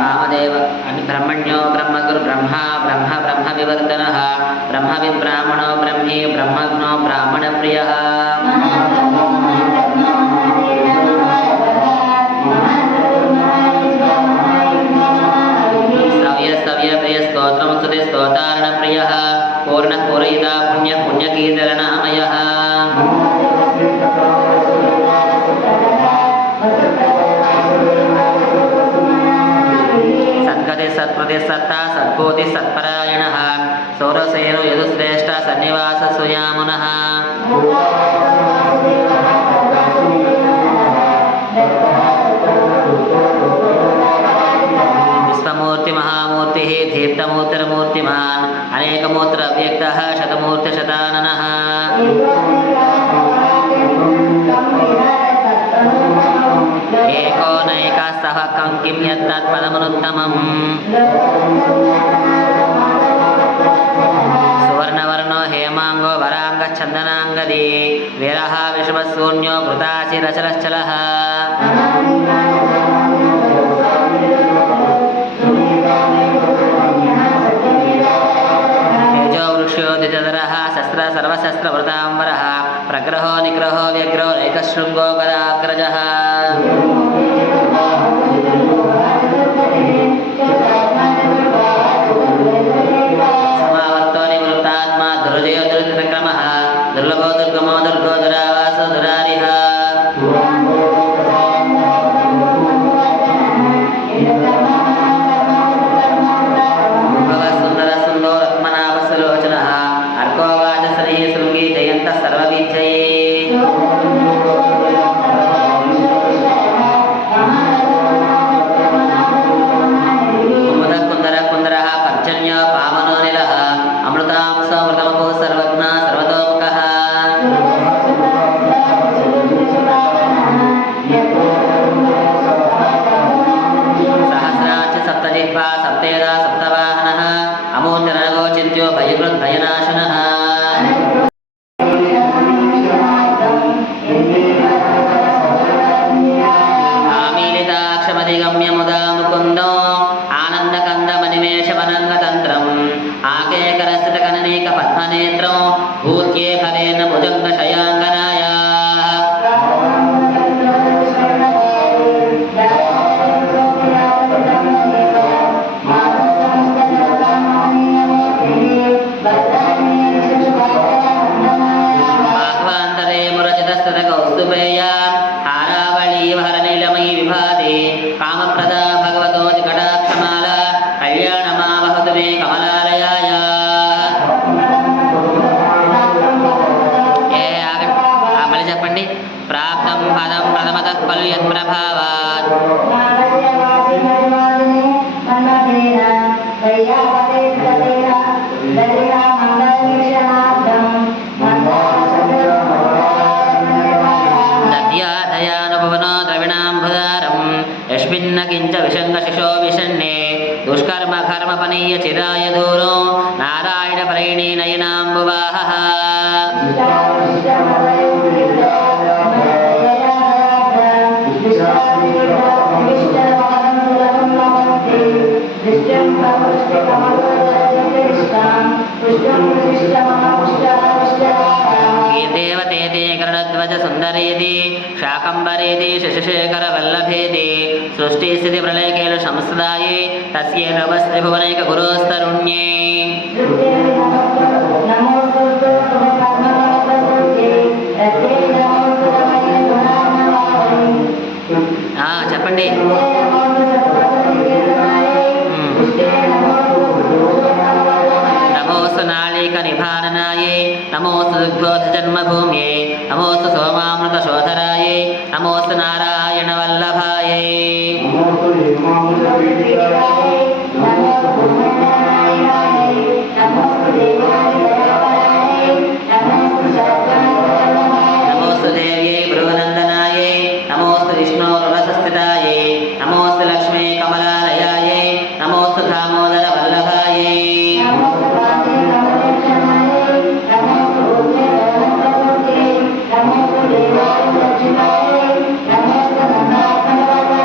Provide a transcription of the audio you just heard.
కామదేవ బ్రహ్మణ్యో బ్రహ్మగురు బ్రహ్మ బ్రహ్మ బ్రహ్మ వివర్తన బ్రహ్మ విబ్రాహ్మణో బ్రహ్మీ బ్రహ్మజ్ఞో బ్రాహ్మణ ప్రియ భూతి సత్పరాయణ. సౌరసేను యదుశ్రేష్ట సన్నివాస సుయామున విశ్వమూర్తి మహామూర్తి దీప్తమూర్తిర్మూర్తిమాన్ అనేకమూర్తి అవ్యక్త శతమూర్తిశతానన. ఏకో నైక సహ కం శూన్యో భృతాశిరచలశ్చల తేజో వృక్షో శస్త్ర సర్వశస్త్రవృతాంబరः ప్రగ్రహో నిగ్రహో వ్యగ్రో నైకశృంగో గదాగ్రజः అమూర్తిరగోచింత్యో భయకృద్భయనాశన ఆమీలితాక్షమధిగమ్య ముదా ముకుందో ఆనందకందమనిమేషమనంగతంత్రం ఆకేకరస్థితకననీక పద్మనేత్రం భూత్యే యస్మిన్న కించ విషంగ శిశో విషన్నే దుష్కర్మ కర్మ పనీయ చిరాయ దూరో. నారాయణ పరిణీ నయనాంబువాహ. కీర్దేవతేతి గరుడధ్వజ సుందరేది శాకంబరేది శశిశేఖర వల్లభేది సృష్టి స్థితి ప్రళయకేలు సంస్థదాయి తస్యే నవస్త్రిభువనైక గురోస్తరుణ్యే. చెప్పండి. నాళిక నిభాననాయే నమోస్తు దుగ్ధోధ జన్మభూమ్యే నమోస్తు సోమామృత